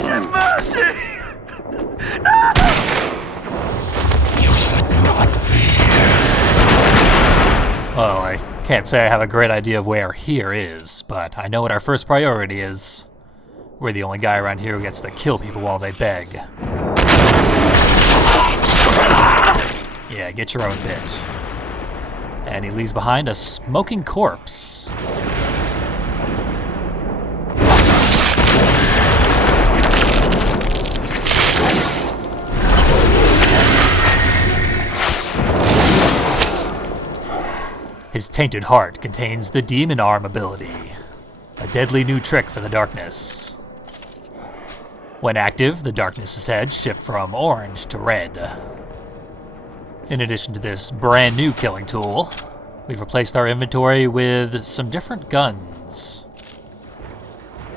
Mercy! Well, I can't say I have a great idea of where here is, but I know what our first priority is. We're the only guy around here who gets to kill people while they beg. Yeah, get your own bit. And he leaves behind a smoking corpse. His tainted heart contains the Demon Arm ability, a deadly new trick for the darkness. When active, the darkness's head shifts from orange to red. In addition to this brand new killing tool, we've replaced our inventory with some different guns.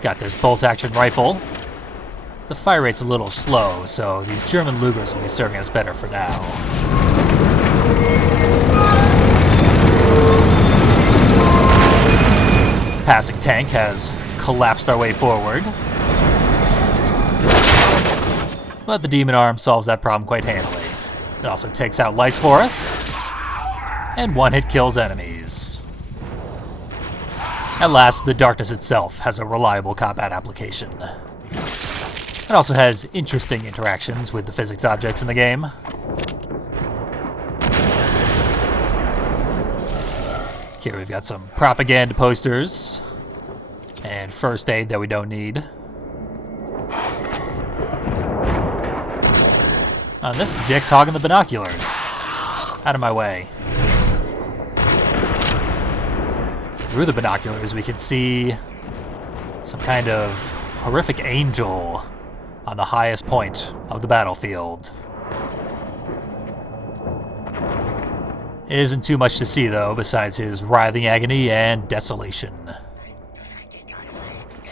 Got this bolt-action rifle. The fire rate's a little slow, so these German Lugers will be serving us better for now. Passing tank has collapsed our way forward. But the Demon Arm solves that problem quite handily. It also takes out lights for us, and one-hit kills enemies. At last, the darkness itself has a reliable combat application. It also has interesting interactions with the physics objects in the game. Here we've got some propaganda posters and first aid that we don't need. This dick's hogging the binoculars. Out of my way. Through the binoculars we can see some kind of horrific angel on the highest point of the battlefield. It isn't too much to see, though, besides his writhing agony and desolation.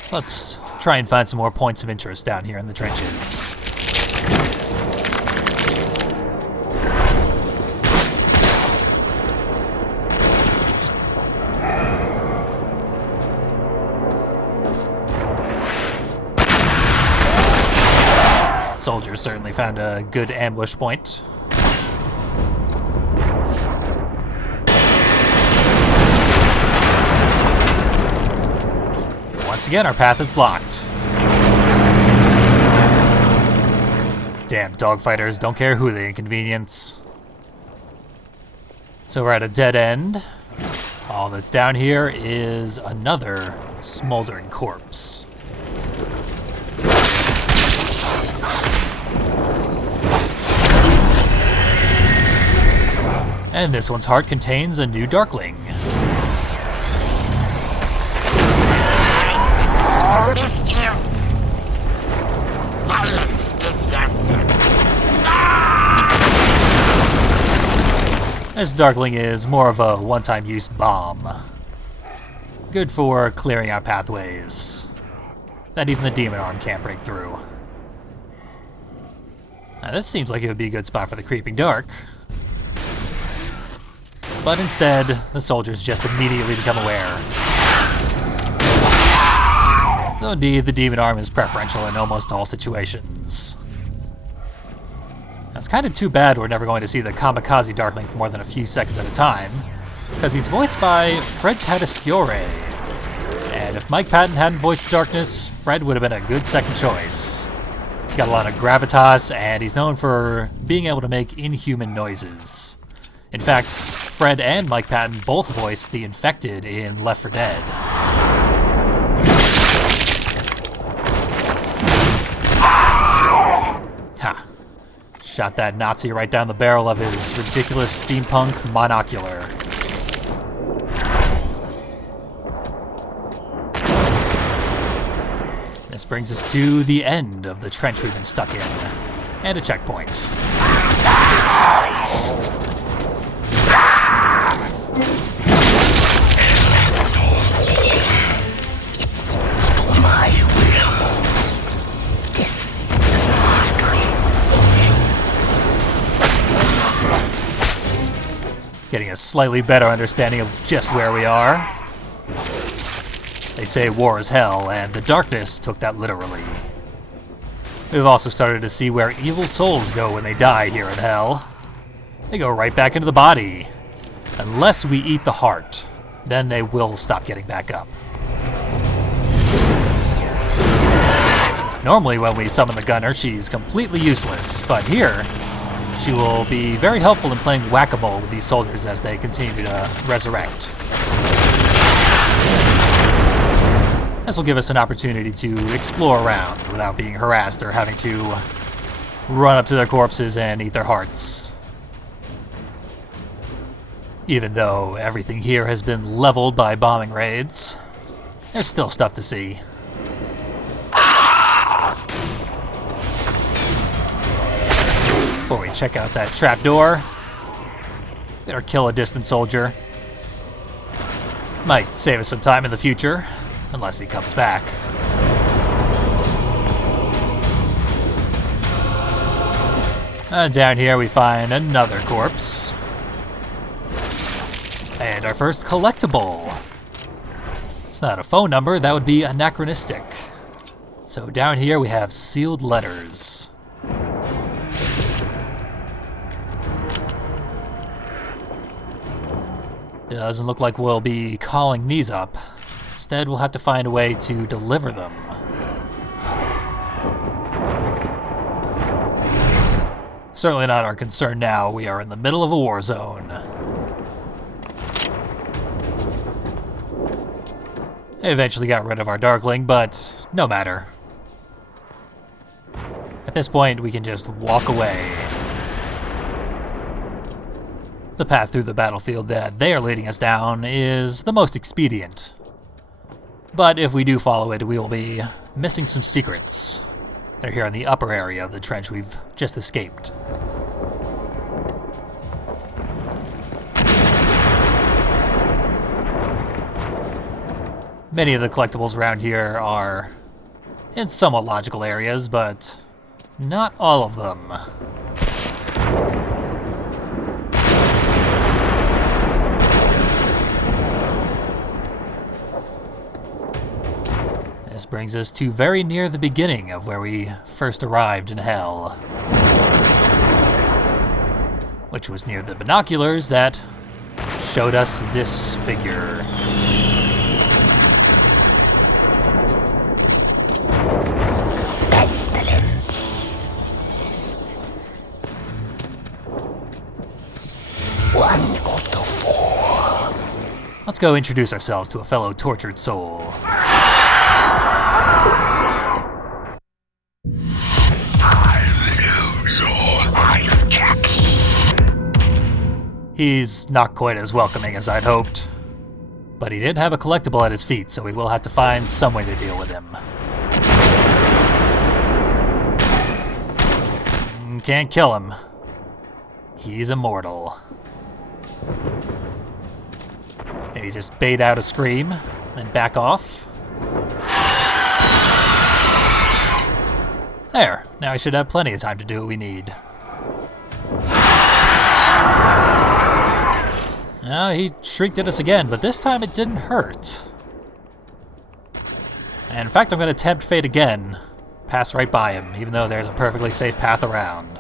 So let's try and find some more points of interest down here in the trenches. Soldiers certainly found a good ambush point. Once again, our path is blocked. Damn dogfighters don't care who they inconvenience. So we're at a dead end. All that's down here is another smoldering corpse. And this one's heart contains a new Darkling. Mischief! Violence is the answer. This Darkling is more of a one-time use bomb. Good for clearing out pathways that even the Demon Arm can't break through. Now this seems like it would be a good spot for the Creeping Dark. But instead, the soldiers just immediately become aware. Though indeed, the Demon Arm is preferential in almost all situations. Now, it's kind of too bad we're never going to see the Kamikaze Darkling for more than a few seconds at a time, because he's voiced by Fred Tatasciore. And if Mike Patton hadn't voiced the Darkness, Fred would have been a good second choice. He's got a lot of gravitas, and he's known for being able to make inhuman noises. In fact, Fred and Mike Patton both voiced the Infected in Left 4 Dead. Ha! Shot that Nazi right down the barrel of his ridiculous steampunk monocular. This brings us to the end of the trench we've been stuck in, and a checkpoint. Getting a slightly better understanding of just where we are. They say war is hell, and the Darkness took that literally. We've also started to see where evil souls go when they die here in hell. They go right back into the body. Unless we eat the heart, then they will stop getting back up. Normally when we summon the gunner, she's completely useless, but here, she will be very helpful in playing whack-a-mole with these soldiers as they continue to resurrect. This will give us an opportunity to explore around without being harassed or having to run up to their corpses and eat their hearts. Even though everything here has been leveled by bombing raids, there's still stuff to see. Before we check out that trapdoor, better kill a distant soldier. Might save us some time in the future, unless he comes back. Down here we find another corpse. And our first collectible. It's not a phone number, that would be anachronistic. So down here we have sealed letters. Doesn't look like we'll be calling these up. Instead, we'll have to find a way to deliver them. Certainly not our concern now. We are in the middle of a war zone. They eventually got rid of our Darkling, but no matter. At this point, we can just walk away. The path through the battlefield that they are leading us down is the most expedient. But if we do follow it, we will be missing some secrets. They're here in the upper area of the trench we've just escaped. Many of the collectibles around here are in somewhat logical areas, but not all of them. This brings us to very near the beginning of where we first arrived in Hell, which was near the binoculars that showed us this figure. Pestilence. One of the four. Let's go introduce ourselves to a fellow tortured soul. He's not quite as welcoming as I'd hoped, but he did have a collectible at his feet, so we will have to find some way to deal with him. Can't kill him. He's immortal. Maybe just bait out a scream, then back off. There, now I should have plenty of time to do what we need. He shrieked at us again, but this time it didn't hurt. And in fact, I'm going to tempt fate again. Pass right by him, even though there's a perfectly safe path around.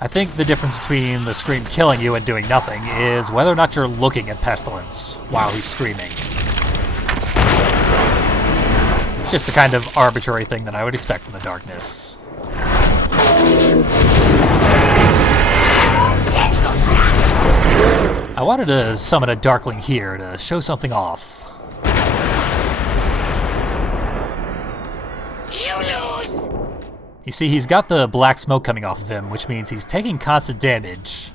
I think the difference between the scream killing you and doing nothing is whether or not you're looking at Pestilence while he's screaming. It's just the kind of arbitrary thing that I would expect from the darkness. I wanted to summon a Darkling here to show something off. You lose. You see, he's got the black smoke coming off of him, which means he's taking constant damage.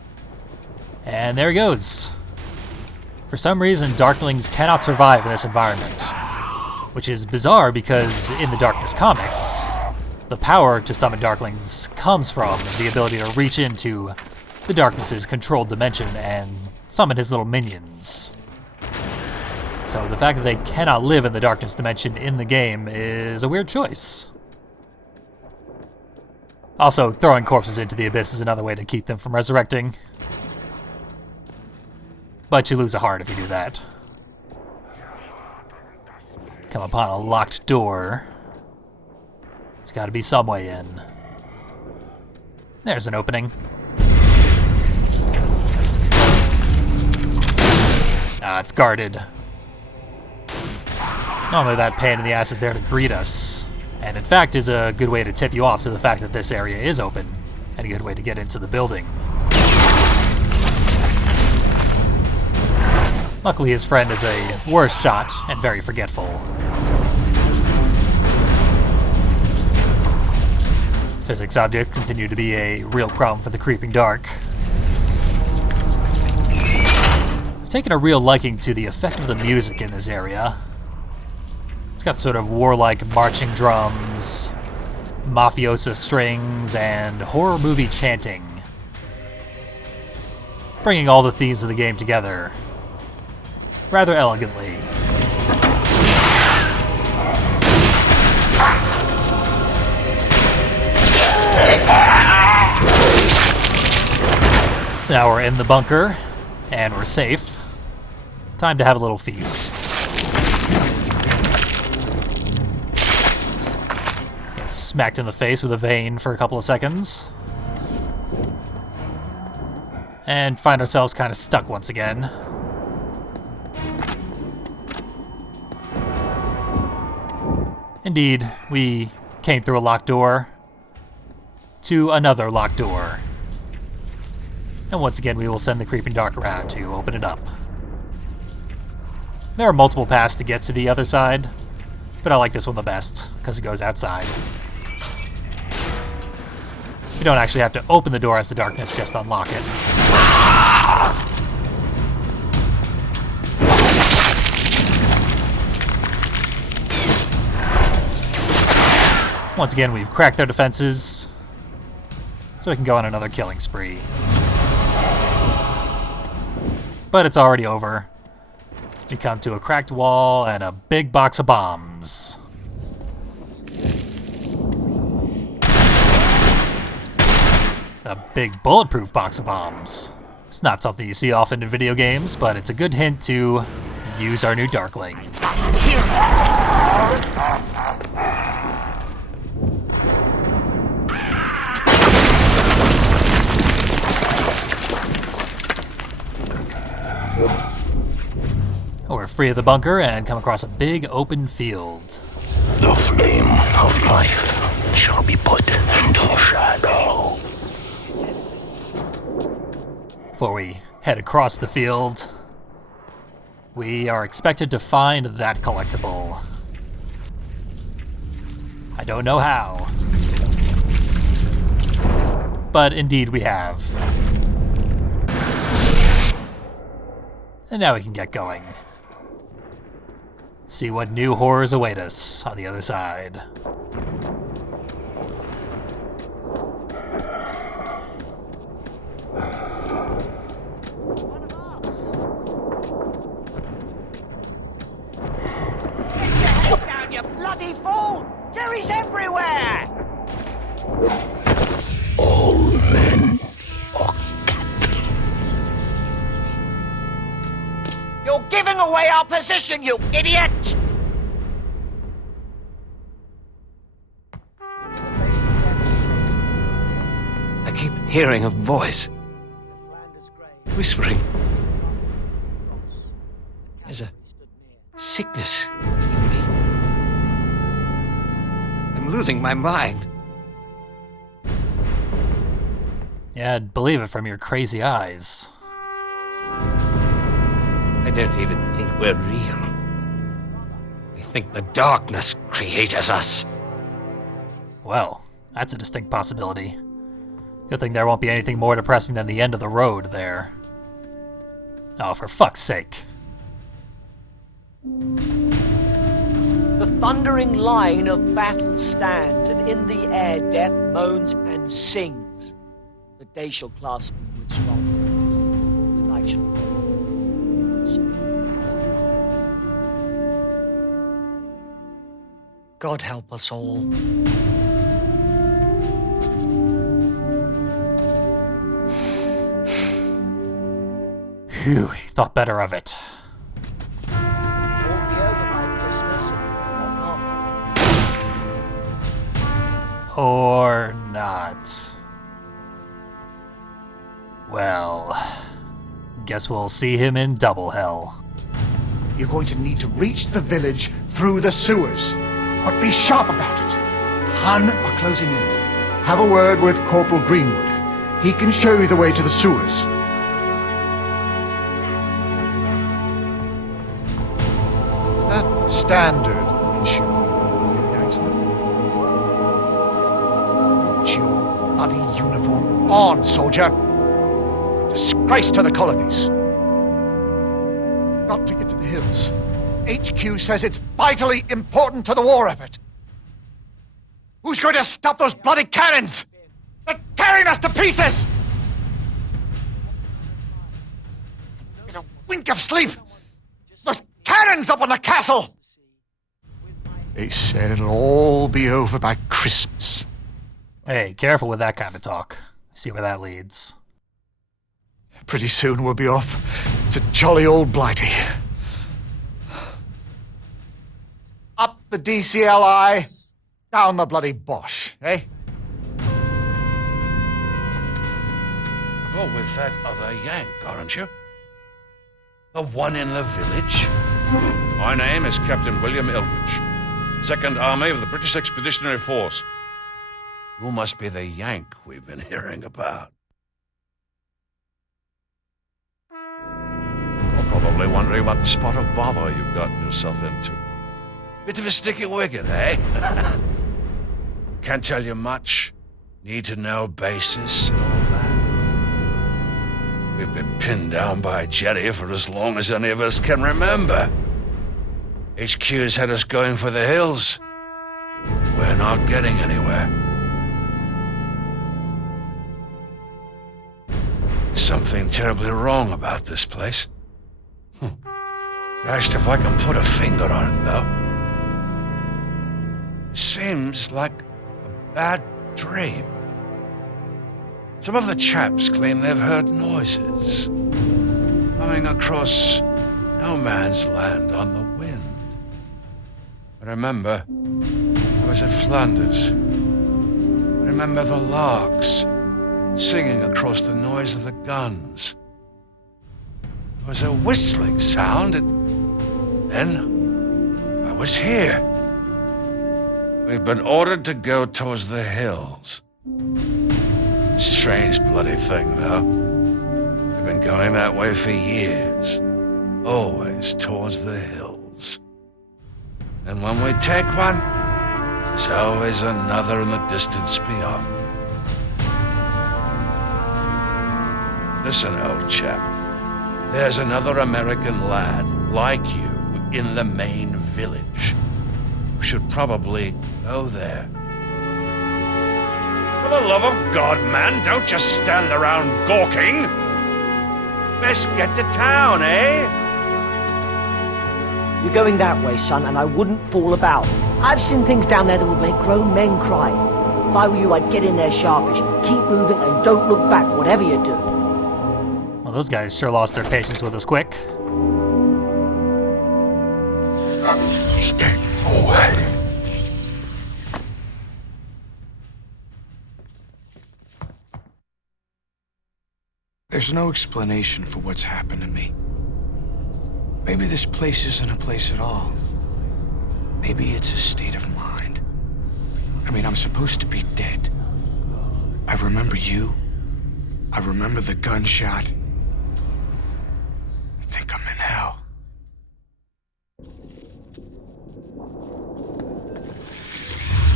And there he goes. For some reason, Darklings cannot survive in this environment, which is bizarre because in the Darkness comics, the power to summon Darklings comes from the ability to reach into the Darkness's controlled dimension and summon his little minions. So the fact that they cannot live in the Darkness dimension in the game is a weird choice. Also, throwing corpses into the abyss is another way to keep them from resurrecting. But you lose a heart if you do that. Come upon a locked door. There's gotta be some way in. There's an opening. Ah, it's guarded. Normally that pain in the ass is there to greet us, and in fact is a good way to tip you off to the fact that this area is open, and a good way to get into the building. Luckily his friend is a worse shot and very forgetful. Physics objects continue to be a real problem for the Creeping Dark. I've taken a real liking to the effect of the music in this area. It's got sort of warlike marching drums, mafiosa strings, and horror movie chanting, bringing all the themes of the game together rather elegantly. So now we're in the bunker, and we're safe. Time to have a little feast. Get smacked in the face with a vein for a couple of seconds. And find ourselves kind of stuck once again. Indeed, we came through a locked door to another locked door. And once again, we will send the Creeping Dark around to open it up. There are multiple paths to get to the other side, but I like this one the best, because it goes outside. You don't actually have to open the door as the darkness, just unlock it. Once again, we've cracked their defenses, so we can go on another killing spree. But it's already over. We come to a cracked wall and a big box of bombs. A big bulletproof box of bombs. It's not something you see often in video games, but it's a good hint to use our new Darkling. We're free of the bunker and come across a big open field. The flame of life shall be put into shadow. Before we head across the field, we are expected to find that collectible. I don't know how, but indeed we have. And now we can get going. See what new horrors await us on the other side. Get your head down, you bloody fool! Jerry's everywhere! All men are cattle. You're giving away our position, you idiot! I keep hearing a voice, whispering. There's a sickness in me. I'm losing my mind. Yeah, I'd believe it from your crazy eyes. I don't even think we're real. I think the darkness created us. Well, that's a distinct possibility. Good thing there won't be anything more depressing than the end of the road there. Oh, for fuck's sake. The thundering line of battle stands, and in the air death moans and sings. The day shall clasp me with strong hands, the night shall follow with soft wings. God help us all. Phew, he thought better of it. It won't be over by Christmas and whatnot. Or not. Well, guess we'll see him in double hell. You're going to need to reach the village through the sewers. But be sharp about it. The Hun are closing in. Have a word with Corporal Greenwood. He can show you the way to the sewers. Is that standard issue uniform for you Yanks then? Put your bloody uniform on, soldier. A disgrace to the colonies. We've got to get to the hills. HQ says it's vitally important to the war effort. Who's going to stop those bloody cannons? They're tearing us to pieces! Get a wink of sleep! There's cannons up on the castle! They said it'll all be over by Christmas. Hey, careful with that kind of talk. See where that leads. Pretty soon we'll be off to jolly old Blighty. Up the DCLI, down the bloody Bosch, eh? You're with that other Yank, aren't you? The one in the village? My name is Captain William Eldridge, 2nd Army of the British Expeditionary Force. You must be the Yank we've been hearing about. You're probably wondering about the spot of bother you've gotten yourself into. Bit of a sticky wicket, eh? Can't tell you much. Need to know basis and all that. We've been pinned down by Jerry for as long as any of us can remember. HQ's had us going for the hills. We're not getting anywhere. Something terribly wrong about this place. Dashed if I can put a finger on it, though. Seems like a bad dream. Some of the chaps claim they've heard noises coming across no man's land on the wind. I remember I was at Flanders. I remember the larks singing across the noise of the guns. There was a whistling sound, and then I was here. We've been ordered to go towards the hills. Strange bloody thing, though. We've been going that way for years. Always towards the hills. And when we take one, there's always another in the distance beyond. Listen, old chap. There's another American lad like you in the main village. We should probably go there. For the love of God, man, don't just stand around gawking. Best get to town, eh? You're going that way, son, and I wouldn't fool about. I've seen things down there that would make grown men cry. If I were you, I'd get in there sharpish. Keep moving and don't look back, whatever you do. Well, those guys sure lost their patience with us quick. Stay away. There's no explanation for what's happened to me. Maybe this place isn't a place at all. Maybe it's a state of mind. I mean, I'm supposed to be dead. I remember you. I remember the gunshot. I think I'm in hell.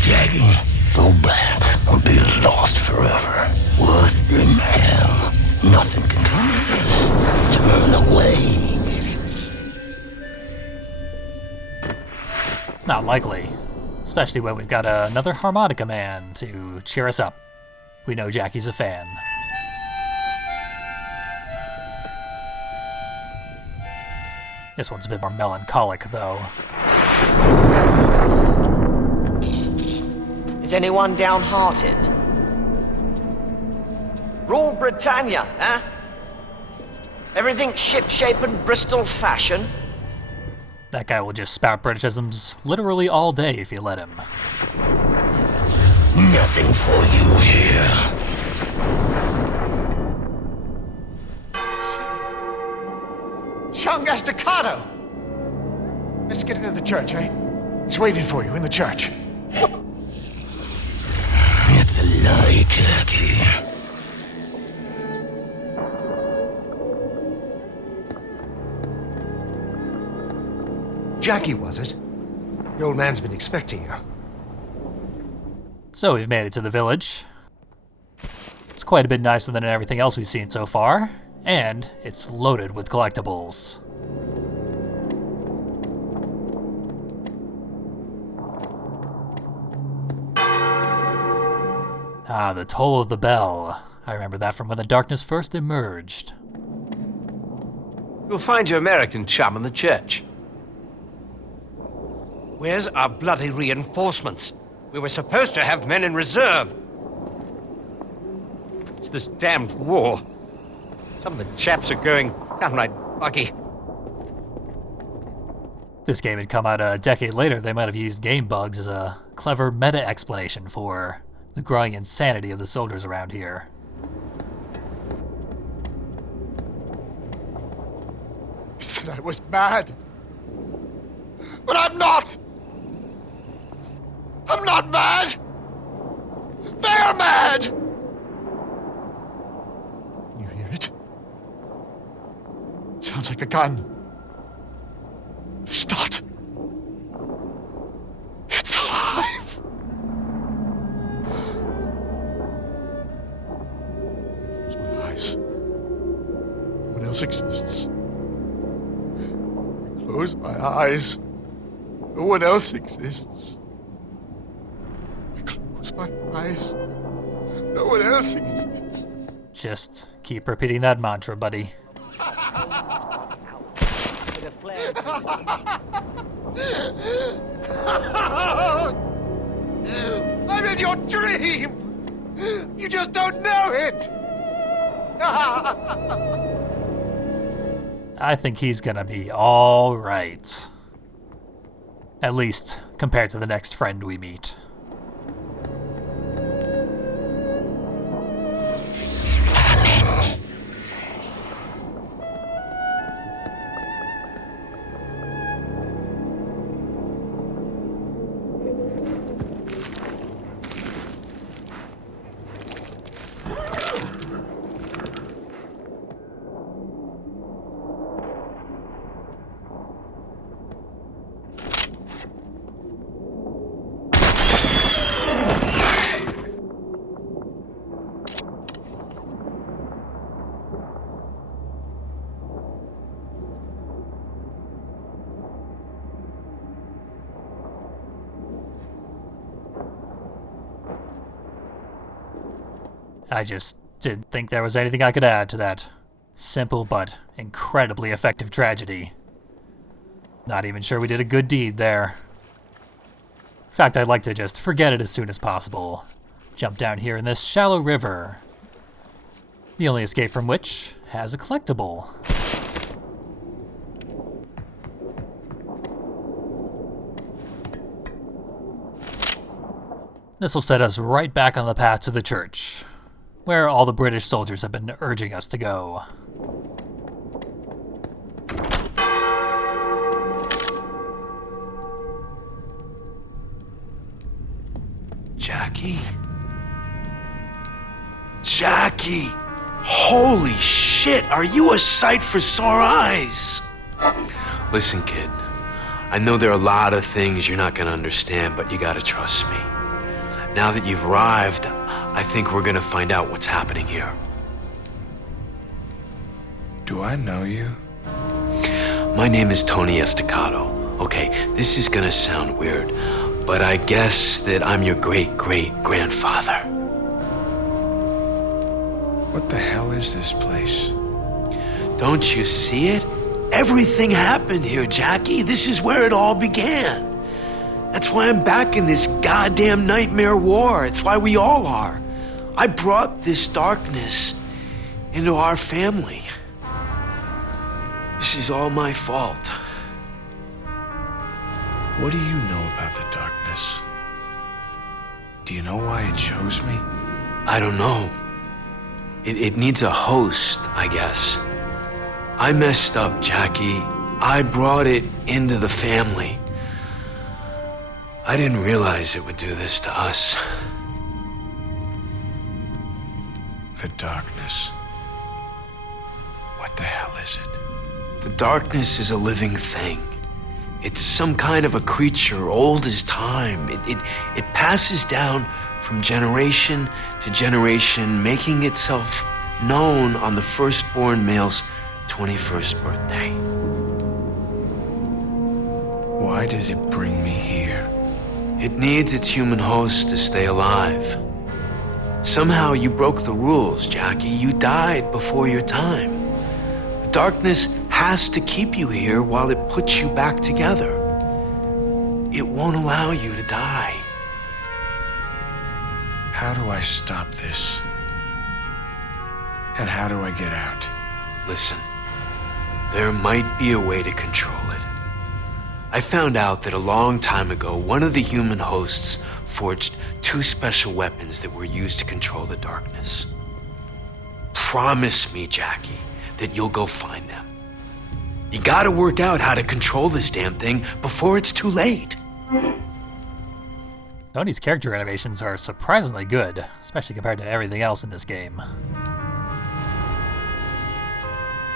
Jackie, go back or be lost forever. Worse than hell. Nothing can come here. Turn away. Not likely. Especially when we've got another harmonica man to cheer us up. We know Jackie's a fan. This one's a bit more melancholic, though. Is anyone downhearted? Rule Britannia, huh? Everything ship-shape and Bristol fashion? That guy will just spout Britishisms literally all day if you let him. Nothing for you here. It's young Estacado! Let's get into the church, eh? He's waiting for you in the church. It's a lie, Jackie. Jackie, was it? The old man's been expecting you. So we've made it to the village. It's quite a bit nicer than everything else we've seen so far, and it's loaded with collectibles. Ah, the toll of the bell. I remember that from when the darkness first emerged. You'll find your American chum in the church. Where's our bloody reinforcements? We were supposed to have men in reserve. It's this damned war. Some of the chaps are going downright buggy. This game had come out a decade later. They might have used game bugs as a clever meta explanation for the growing insanity of the soldiers around here. He said I was mad. But I'm not! I'm not mad! They're mad! Can you hear it? It sounds like a gun. It's not. It's alive! I close my eyes. No one else exists. I close my eyes. No one else exists. I close my eyes. No one else exists. Just keep repeating that mantra, buddy. With a flare. I'm in your dream! You just don't know it! I think he's gonna be all right. At least, compared to the next friend we meet. I just didn't think there was anything I could add to that simple but incredibly effective tragedy. Not even sure we did a good deed there. In fact, I'd like to just forget it as soon as possible. Jump down here in this shallow river. The only escape from which has a collectible. This will set us right back on the path to the church, where all the British soldiers have been urging us to go. Jackie? Jackie! Holy shit, are you a sight for sore eyes? Listen, kid, I know there are a lot of things you're not gonna understand, but you gotta trust me. Now that you've arrived, I think we're gonna find out what's happening here. Do I know you? My name is Tony Estacado. Okay, this is gonna sound weird, but I guess that I'm your great-great-grandfather. What the hell is this place? Don't you see it? Everything happened here, Jackie. This is where it all began. That's why I'm back in this goddamn nightmare war. It's why we all are. I brought this darkness into our family. This is all my fault. What do you know about the darkness? Do you know why it chose me? I don't know. It needs a host, I guess. I messed up, Jackie. I brought it into the family. I didn't realize it would do this to us. The darkness. What the hell is it? The darkness is a living thing. It's some kind of a creature old as time. It passes down from generation to generation, making itself known on the firstborn male's 21st birthday. Why did it bring me here? It needs its human host to stay alive. Somehow you broke the rules, Jackie. You died before your time. The darkness has to keep you here while it puts you back together. It won't allow you to die. How do I stop this? And how do I get out? Listen, there might be a way to control it. I found out that a long time ago, one of the human hosts forged 2 special weapons that were used to control the darkness. Promise me, Jackie, that you'll go find them. You gotta work out how to control this damn thing before it's too late. Tony's character animations are surprisingly good, especially compared to everything else in this game.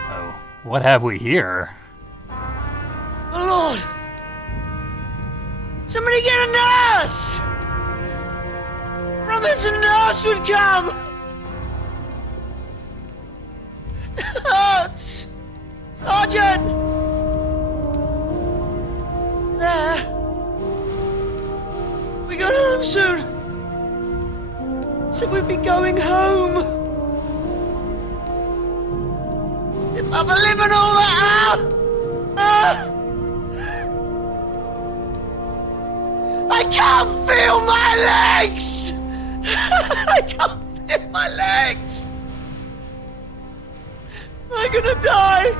Oh, what have we here? My lord! Somebody get a nurse! Promise a nurse would come! It hurts! Sergeant! There. We got home soon. Said we'd be going home. Step up and live and all that. I can't feel my legs! I can't feel my legs! Am I gonna die?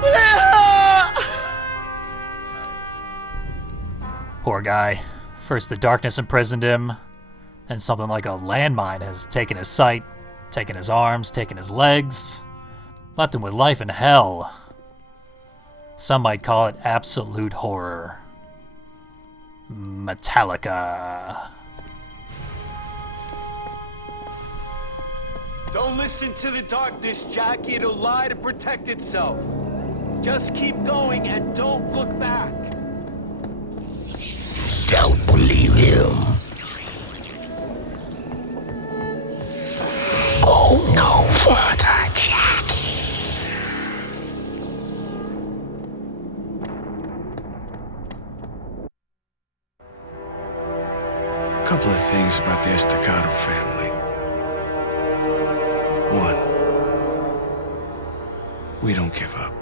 Will it hurt? Poor guy. First the darkness imprisoned him, then something like a landmine has taken his sight, taken his arms, taken his legs, left him with life in hell. Some might call it absolute horror. Metallica. Don't listen to the darkness, Jackie. It'll lie to protect itself. Just keep going and don't look back. Don't believe him. Go no further, Jackie. A couple of things about the Estacado family. 1, we don't give up.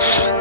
2,